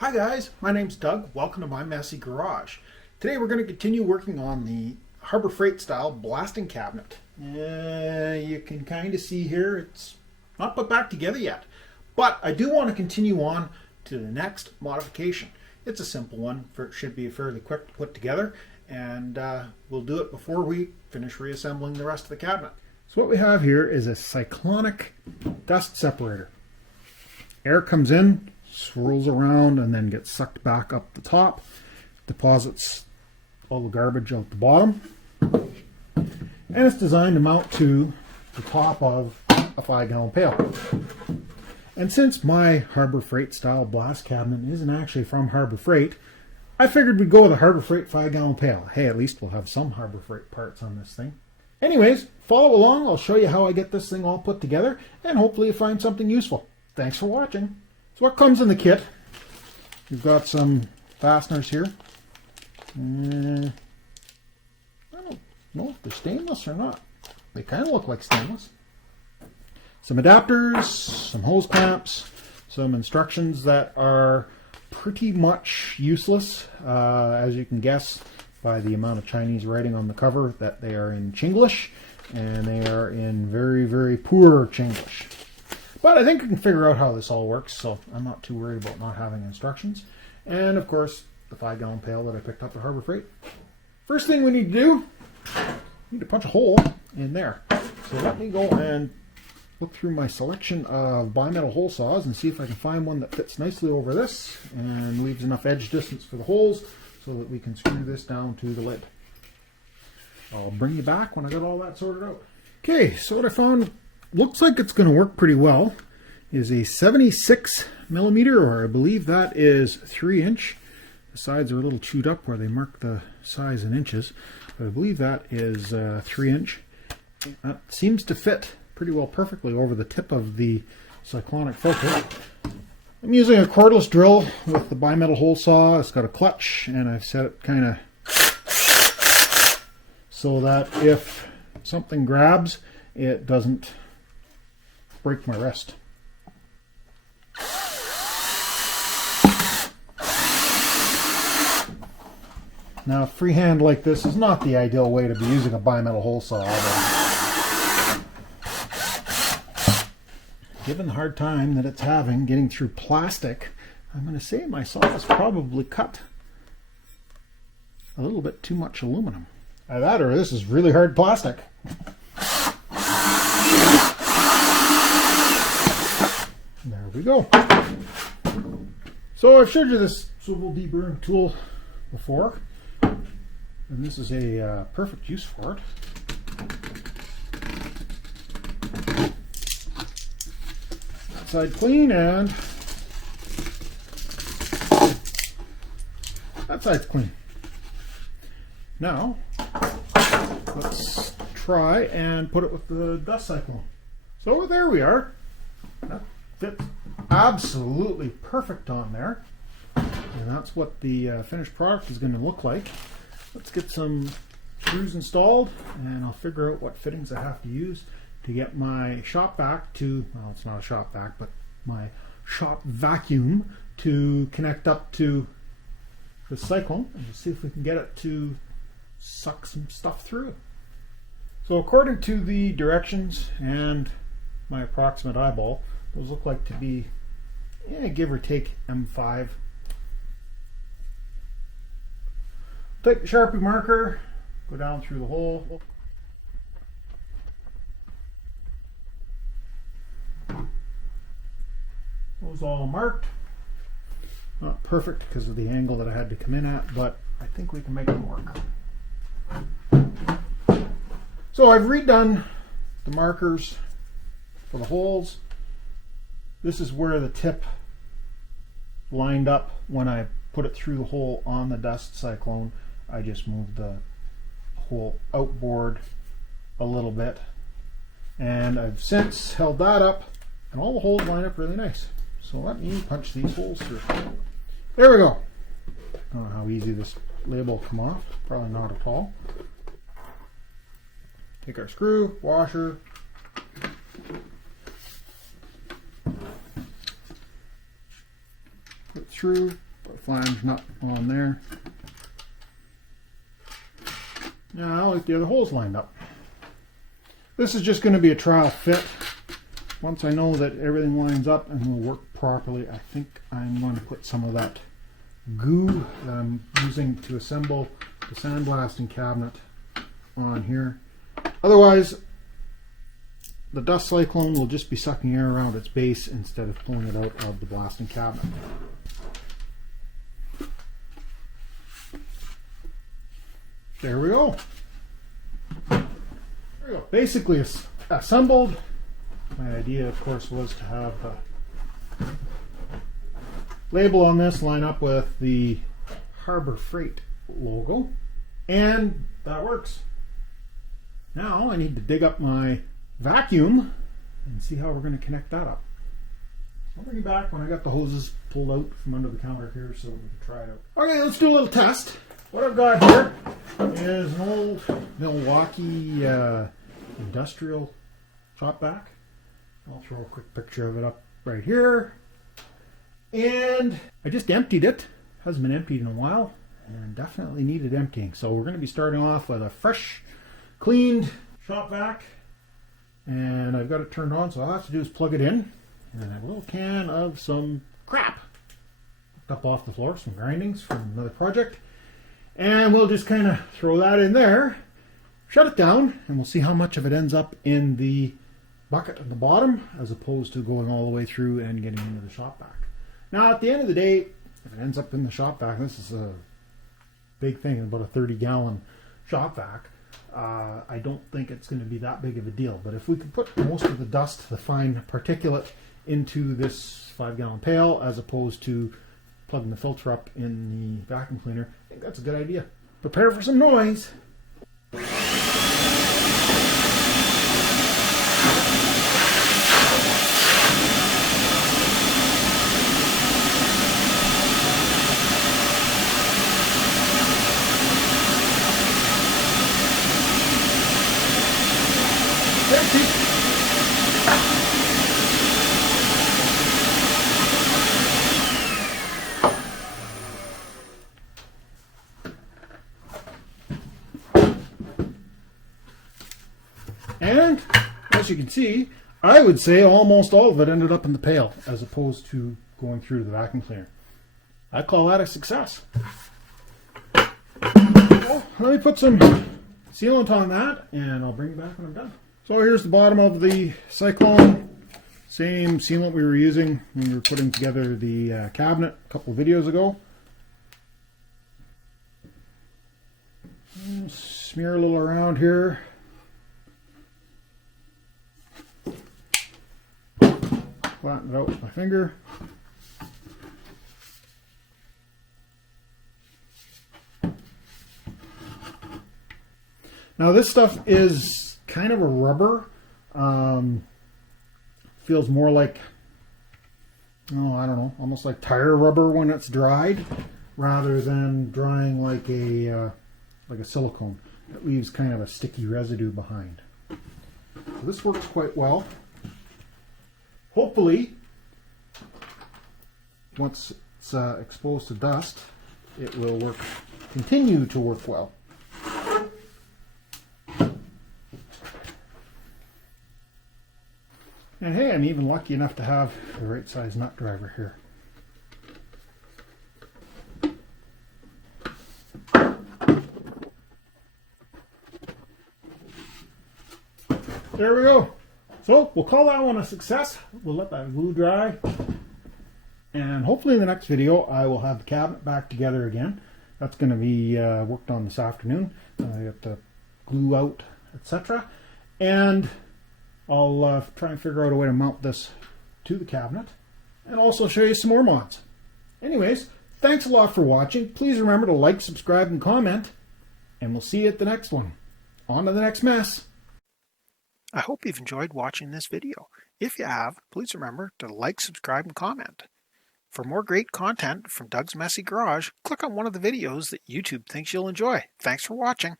Hi guys, my name's Doug. Welcome to my messy garage. Today we're going to continue working on the Harbor Freight style blasting cabinet. You can kind of see here it's not put back together yet, but I do want to continue on to the next modification. It's a simple one, it should be fairly quick to put together, and we'll do it before we finish reassembling the rest of the cabinet. So what we have here is a Cyclonic dust separator. Air comes in, swirls around, and then gets sucked back up the top, deposits all the garbage out the bottom, and it's designed to mount to the top of a 5-gallon pail. And since my Harbor Freight style blast cabinet isn't actually from Harbor Freight, I figured we'd go with a Harbor Freight 5-gallon pail. Hey, at least we'll have some Harbor Freight parts on this thing. Anyways, follow along. I'll show you how I get this thing all put together, and hopefully you find something useful. Thanks for watching. So what comes in the kit? We've got some fasteners here. I don't know if they're stainless or not. They kind of look like stainless. Some adapters, some hose clamps, some instructions that are pretty much useless, as you can guess by the amount of Chinese writing on the cover that they are in Chinglish, and they are in very, very poor Chinglish. But I think I can figure out how this all works, so I'm not too worried about not having instructions. And of course, the 5-gallon pail that I picked up at Harbor Freight. First thing we need to do, we need to punch a hole in there. So let me go and look through my selection of bimetal hole saws and see if I can find one that fits nicely over this and leaves enough edge distance for the holes so that we can screw this down to the lid. I'll bring you back when I got all that sorted out. Okay, so what I found looks like it's going to work pretty well is a 76 millimeter, or I believe that is 3-inch. The sides are a little chewed up where they mark the size in inches, but I believe that is 3-inch. That seems to fit pretty well perfectly over the tip of the Cyclonic filter. I'm using a cordless drill with the bimetal hole saw. It's got a clutch, and I've set it kind of so that if something grabs, it doesn't break my wrist. Now, freehand like this is not the ideal way to be using a bimetal hole saw, but given the hard time that it's having getting through plastic, I'm going to say my saw has probably cut a little bit too much aluminum. Either that or this is really hard plastic. There we go. So I've showed you this swivel deburring tool before, and this is a perfect use for it. That side clean, and that side's clean. Now let's try and put it with the dust cyclone. So there we are. That fits absolutely perfect on there, and that's what the finished product is going to look like. Let's get some screws installed, and I'll figure out what fittings I have to use to get my shop vac to, well, it's not a shop vac, but my shop vacuum to connect up to the cyclone, and we'll see if we can get it to suck some stuff through. So according to the directions and my approximate eyeball, those look like to be, give or take M5. Take the Sharpie marker, go down through the hole. Those all marked. Not perfect because of the angle that I had to come in at, but I think we can make them work. So I've redone the markers for the holes. This is where the tip lined up when I put it through the hole on the dust cyclone. I just moved the whole outboard a little bit, and I've since held that up, and all the holes line up really nice. So let me punch these holes through. There we go. I don't know how easy this label will come off. Probably not at all. Take our screw, washer, put it through, flange nut on there. Now get the other holes lined up. This is just going to be a trial fit. Once I know that everything lines up and will work properly, I think I'm going to put some of that goo that I'm using to assemble the sandblasting cabinet on here. Otherwise, the dust cyclone will just be sucking air around its base instead of pulling it out of the blasting cabinet. There we go. There we go. Basically, it's assembled. My idea, of course, was to have the label on this line up with the Harbor Freight logo, and that works. Now I need to dig up my vacuum and see how we're going to connect that up. I'll bring you back when I got the hoses pulled out from under the counter here so we can try it out. Okay, let's do a little test. What I've got here is an old Milwaukee industrial shop vac. I'll throw a quick picture of it up right here. And I just emptied it. Hasn't been emptied in a while and definitely needed emptying. So we're going to be starting off with a fresh, cleaned shop vac. And I've got it turned on, so all I have to do is plug it in. And I have a little can of some crap picked up off the floor, some grindings from another project. And we'll just kind of throw that in there, shut it down, and we'll see how much of it ends up in the bucket at the bottom as opposed to going all the way through and getting into the shop vac. Now, at the end of the day, if it ends up in the shop vac, this is a big thing, about a 30-gallon shop vac. I don't think it's going to be that big of a deal. But if we could put most of the dust, the fine particulate, into this 5-gallon pail as opposed to plugging the filter up in the vacuum cleaner, I think that's a good idea. Prepare for some noise. And as you can see, I would say almost all of it ended up in the pail as opposed to going through the vacuum cleaner. I call that a success. Well, let me put some sealant on that and I'll bring it back when I'm done. So here's the bottom of the Cyclonic. Same sealant we were using when we were putting together the cabinet a couple of videos ago. And smear a little around here. Flatten it out with my finger. Now this stuff is kind of a rubber. Feels more like, oh, I don't know, almost like tire rubber when it's dried, rather than drying like a silicone. It leaves kind of a sticky residue behind. So this works quite well. Hopefully, once it's exposed to dust, it will continue to work well. And hey, I'm even lucky enough to have the right size nut driver here. There we go. So we'll call that one a success. We'll let that glue dry. And hopefully in the next video I will have the cabinet back together again. That's going to be worked on this afternoon. I got the glue out, etc. And I'll try and figure out a way to mount this to the cabinet and also show you some more mods. Anyways, thanks a lot for watching. Please remember to like, subscribe, and comment. And we'll see you at the next one. On to the next mess. I hope you've enjoyed watching this video. If you have, please remember to like, subscribe, and comment. For more great content from Doug's Messy Garage, click on one of the videos that YouTube thinks you'll enjoy. Thanks for watching.